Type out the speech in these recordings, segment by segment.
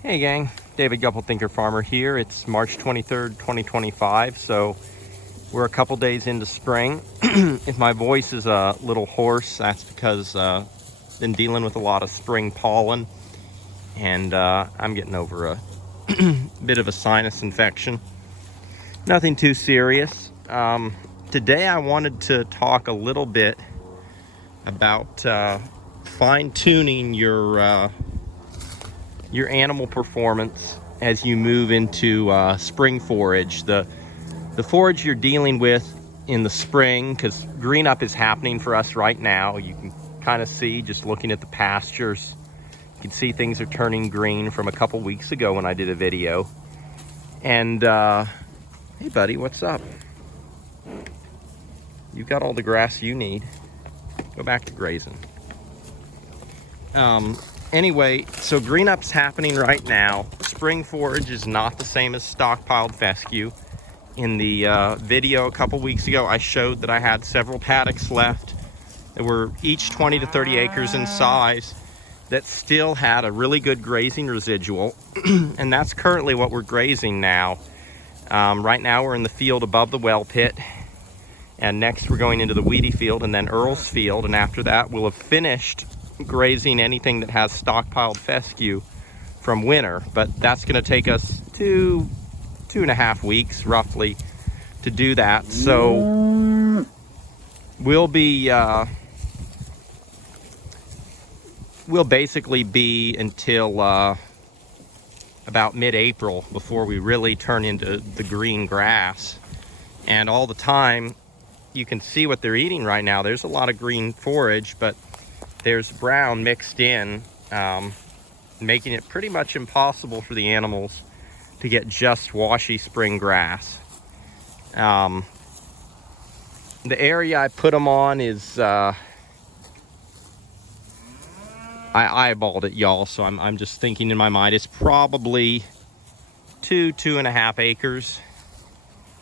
Hey gang, David Thinker Farmer here. It's March 23rd, 2025, so we're a couple days into spring. If my voice is a little hoarse, that's because I've been dealing with a lot of spring pollen, and I'm getting over a bit of a sinus infection. Nothing too serious. Today I wanted to talk a little bit about fine-tuning your animal performance as you move into spring forage. The forage you're dealing with in the spring, because Greenup is happening for us right now. You can kind of see, just looking at the pastures, you can see things are turning green from a couple weeks ago when I did a video. And hey buddy, what's up? You've got all the grass you need. Go back to grazing. Anyway, so Greenup's happening right now. Spring forage is not the same as stockpiled fescue. In the video a couple weeks ago, I showed that I had several paddocks left that were each 20 to 30 acres in size that still had a really good grazing residual. And that's currently what we're grazing now. Right now we're in the field above the well pit. And next we're going into the weedy field and then Earl's field. And after that, we'll have finished grazing anything that has stockpiled fescue from winter, but that's going to take us two and a half weeks roughly to do that. So we'll basically be until about mid-April before we really turn into the green grass. And all the time you can see what they're eating right now. There's a lot of green forage, but there's brown mixed in, making it pretty much impossible for the animals to get just washy spring grass. The area I put them on is, I eyeballed it, y'all, so I'm just thinking in my mind, it's probably 2.5 acres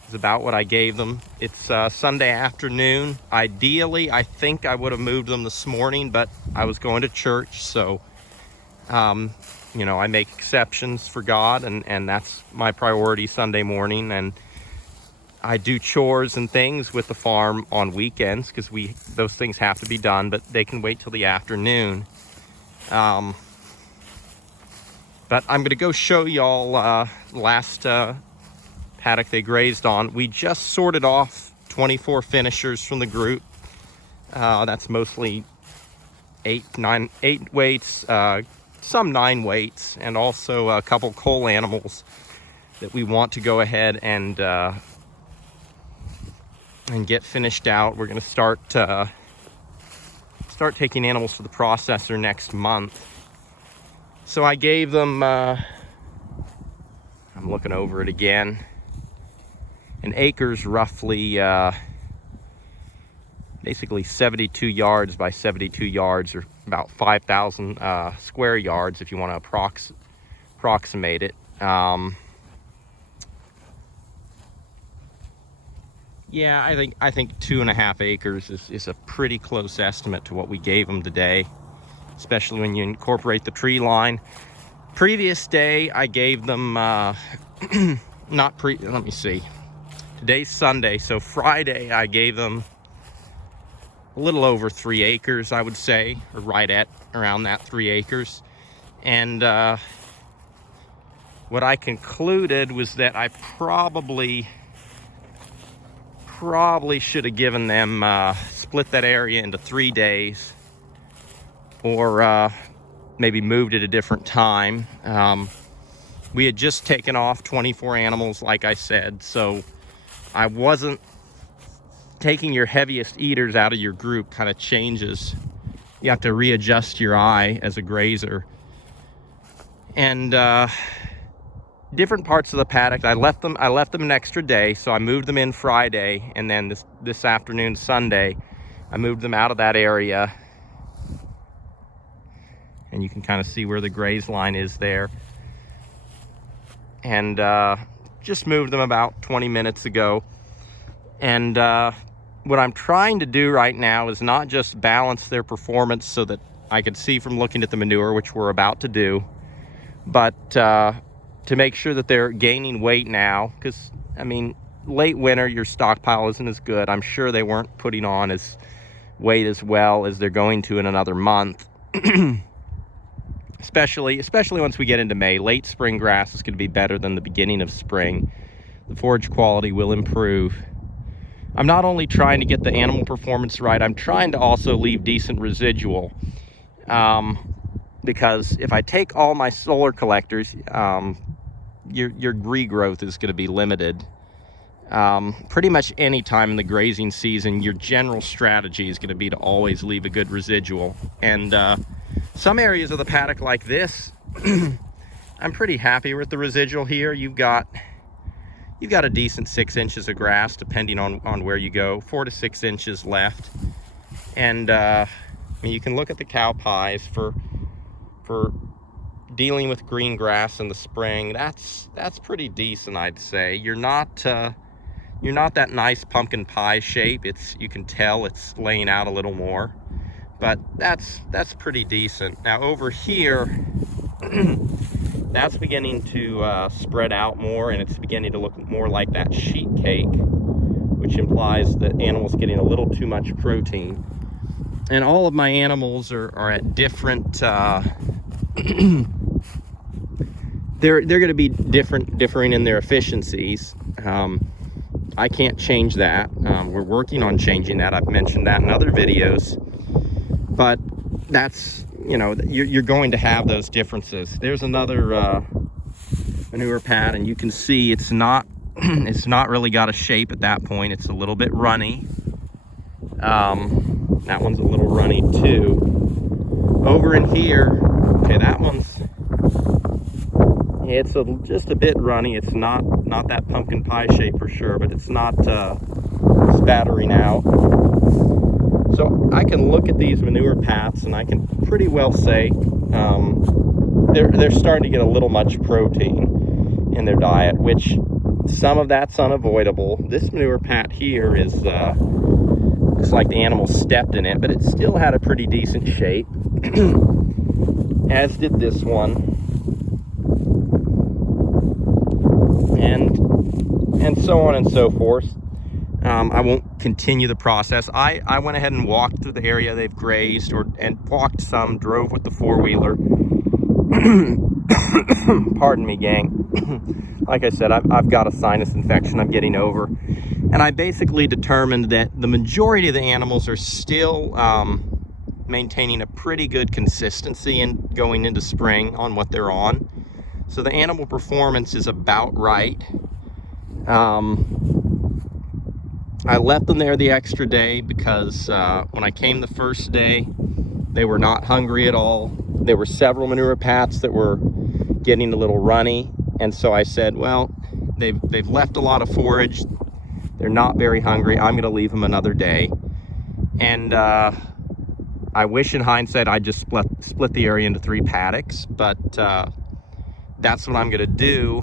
is about what I gave them. It's Sunday afternoon. Ideally, I think I would have moved them this morning, but I was going to church, so you know, I make exceptions for God, and that's my priority Sunday morning. And I do chores and things with the farm on weekends because those things have to be done, but they can wait till the afternoon. But I'm gonna go show y'all last paddock they grazed on. We just sorted off 24 finishers from the group. That's mostly 8 weights, some 9 weights, and also a couple coal animals that we want to go ahead and get finished out. We're going to start taking animals to the processor next month. So I gave them, I'm looking over it again, an acre's roughly basically 72 yards by 72 yards, or about 5,000 square yards if you want to approximate it. Yeah, I think 2.5 acres is a pretty close estimate to what we gave them today, especially when you incorporate the tree line. Previous day I gave them let me see. Today's Sunday, so Friday I gave them a little over 3 acres, I would say, or right at around that 3 acres. And what I concluded was that I probably should have given them, split that area into 3 days, or maybe moved at a different time. We had just taken off 24 animals, like I said, so I wasn't taking your heaviest eaters out of your group. Kind of changes. You have to readjust your eye as a grazer. And different parts of the paddock, I left them an extra day, so I moved them in Friday, and then this afternoon, Sunday, I moved them out of that area. And you can kind of see where the graze line is there. And just moved them about 20 minutes ago. And what I'm trying to do right now is not just balance their performance so that I could see from looking at the manure, which we're about to do, but to make sure that they're gaining weight now, because I mean, late winter your stockpile isn't as good. I'm sure they weren't putting on as weight as well as they're going to in another month. especially once we get into May. Late spring grass is going to be better than the beginning of spring. The forage quality will improve. I'm not only trying to get the animal performance right, I'm trying to also leave decent residual, because if I take all my solar collectors, your regrowth is going to be limited. Pretty much any time in the grazing season, your general strategy is going to be to always leave a good residual. And some areas of the paddock like this, I'm pretty happy with the residual here. You've got a decent 6 inches of grass, depending on where you go, 4 to 6 inches left. And I mean, you can look at the cow pies for dealing with green grass in the spring. That's pretty decent, I'd say. You're not that nice pumpkin pie shape. You can tell it's laying out a little more, but that's pretty decent. Now over here, that's beginning to spread out more, and it's beginning to look more like that sheet cake, which implies that animals getting a little too much protein. And all of my animals are at different they're going to be differing in their efficiencies. I can't change that. We're working on changing that. I've mentioned that in other videos, but that's, you know, you're going to have those differences. There's another manure pad, and you can see it's not really got a shape at that point. It's a little bit runny. That one's a little runny too. Over in here, okay, that one's, it's just a bit runny. It's not that pumpkin pie shape for sure, but it's not spattering out. So I can look at these manure paths and I can pretty well say they're starting to get a little much protein in their diet, which some of that's unavoidable. This manure pat here is it's like the animal stepped in it, but it still had a pretty decent shape, as did this one. And so on and so forth. I won't continue the process. I went ahead and walked through the area they've grazed, and walked some, drove with the four-wheeler. Pardon me, gang. Like I said, I've got a sinus infection I'm getting over. And I basically determined that the majority of the animals are still maintaining a pretty good consistency in going into spring on what they're on. So the animal performance is about right. I left them there the extra day because when I came the first day, they were not hungry at all. There were several manure pats that were getting a little runny, and so I said, well, they've left a lot of forage. They're not very hungry. I'm going to leave them another day. And I wish in hindsight I just split the area into 3 paddocks, but that's what I'm going to do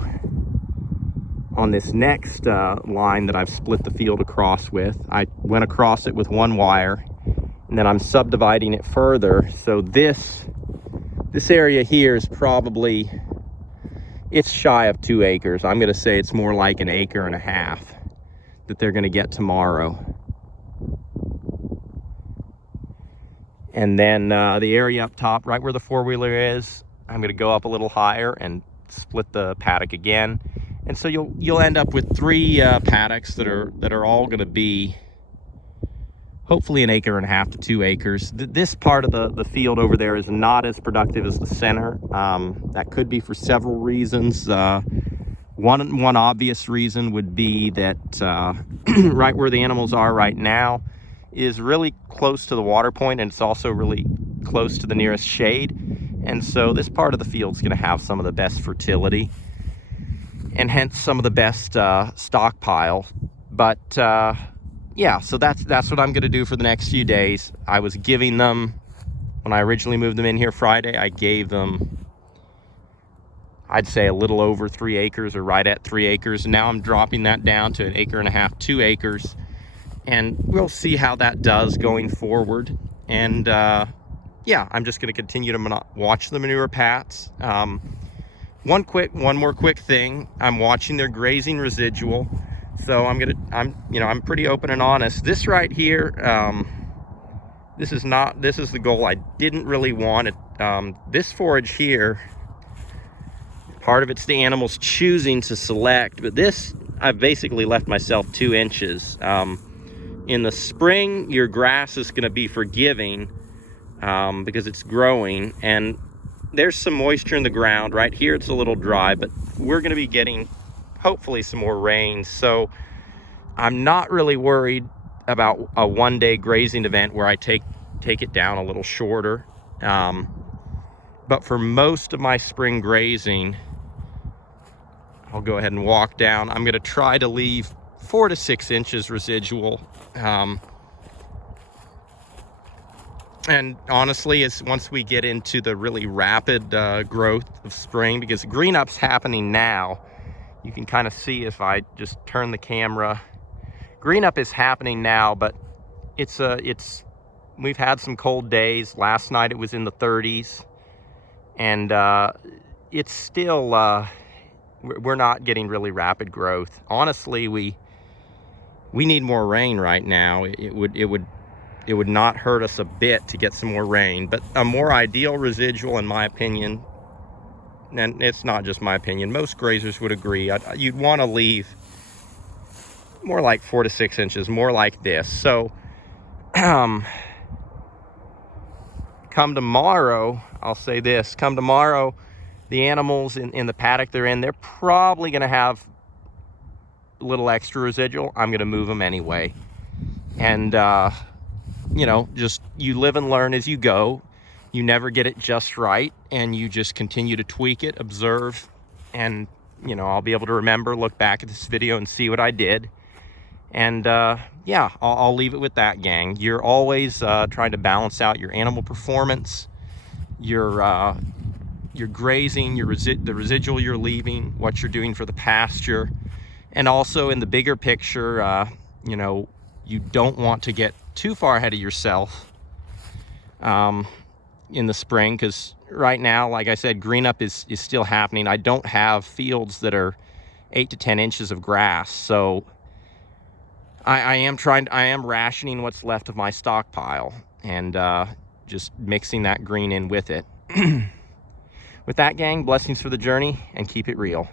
on this next line that I've split the field across with. I went across it with 1 wire, and then I'm subdividing it further. So this area here is probably, it's shy of 2 acres. I'm going to say it's more like 1.5 acres that they're going to get tomorrow. And then the area up top, right where the four-wheeler is, I'm going to go up a little higher and split the paddock again. And so you'll end up with 3 paddocks that are all going to be hopefully 1.5 acres to 2 acres. This part of the field over there is not as productive as the center. That could be for several reasons. One obvious reason would be that right where the animals are right now is really close to the water point, and it's also really close to the nearest shade. And so this part of the field is going to have some of the best fertility, and hence some of the best stockpile. But yeah, so that's what I'm going to do for the next few days. I was giving them, when I originally moved them in here Friday, I gave them, I'd say, a little over 3 acres, or right at 3 acres. Now I'm dropping that down to 1.5 acres, 2 acres, and we'll see how that does going forward. And yeah, I'm just going to continue to watch the manure pats. One more quick thing. I'm watching their grazing residual. So I'm pretty open and honest. This right here, this is the goal. I didn't really want it. This forage here, part of it's the animals choosing to select, but this, I've basically left myself 2 inches. In the spring, your grass is gonna be forgiving because it's growing, and there's some moisture in the ground. Right here, it's a little dry, but we're gonna be getting, hopefully, some more rain. So I'm not really worried about a one-day grazing event where I take it down a little shorter. But for most of my spring grazing, I'll go ahead and walk down. I'm gonna try to leave 4 to 6 inches residual. And honestly, once we get into the really rapid growth of spring, because Greenup's happening now, you can kind of see if I just turn the camera. Greenup is happening now, but we've had some cold days. Last night it was in the 30s, and it's still, we're not getting really rapid growth. Honestly, we need more rain right now. It would not hurt us a bit to get some more rain, but a more ideal residual, in my opinion, and it's not just my opinion, most grazers would agree, you'd want to leave more like 4 to 6 inches, more like this. So come tomorrow, I'll say this, come tomorrow, the animals in the paddock they're in, they're probably going to have a little extra residual. I'm going to move them anyway. And just you live and learn as you go. You never get it just right, and you just continue to tweak it, observe, and I'll be able to remember, look back at this video and see what I did. And yeah, I'll leave it with that, gang. You're always trying to balance out your animal performance, your grazing, the residual you're leaving, what you're doing for the pasture, and also in the bigger picture, you don't want to get too far ahead of yourself in the spring, because right now, like I said, Greenup is still happening. I don't have fields that are 8 to 10 inches of grass, so I am rationing what's left of my stockpile and just mixing that green in with it. With that, gang, blessings for the journey, and keep it real.